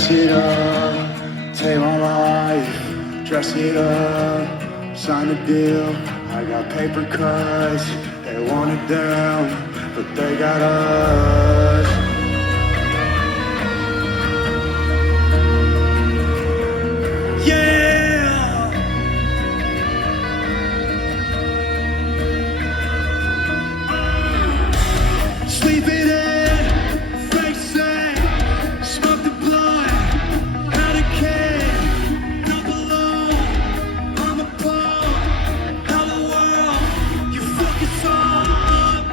Dress it up, take my life, dress it up, sign a deal. I got paper cuts, they want it down, but they got us. Yeah! Sleep it in, face it, smoke the blunt, had a kid, not alone, I'm a bum, hello world, you fucking suck.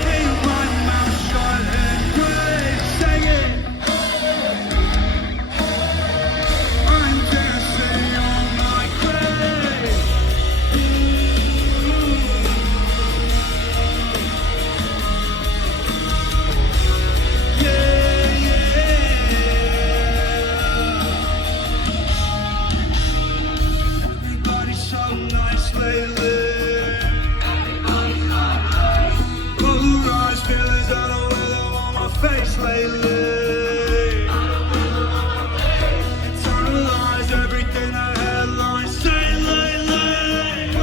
Keep my mouth shut and breathe, say it. I'm dancing on my grave. Everybody's so nice lately. Polarized feelings, I don't wear them on my face lately. Internalize everything I headlines say lately.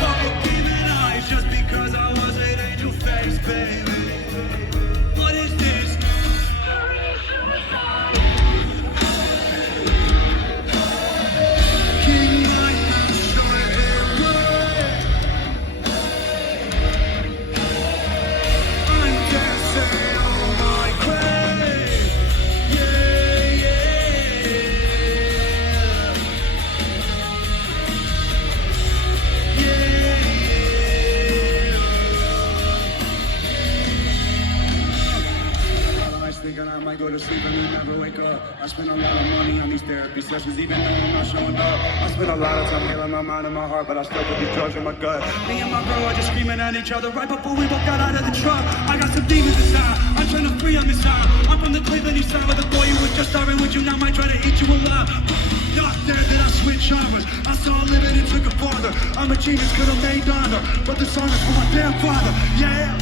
Fucking demon eyes just because I was an angel face, baby. What is this? Keep my mouth shut and breathe. I'm dancing on my grave. Yeah, yeah. I was thinking I might go to sleep and then never wake up. I spend a lot of money on these therapy sessions, even though I'm not showing up. I spend a lot of time healing my mind and my heart, but I still put these drugs in my gut. Me and my girl are just screaming at each other right before we both got out of the truck. I got some demons inside, I'm trying to free them inside. I'm from the Cleveland east side, with the boy who was just starving with you now might try to eat you alive. Not there that I switch genres. I saw a limit and took it farther. I'm a genius, could have made honor, but the song is for my damn father. Yeah.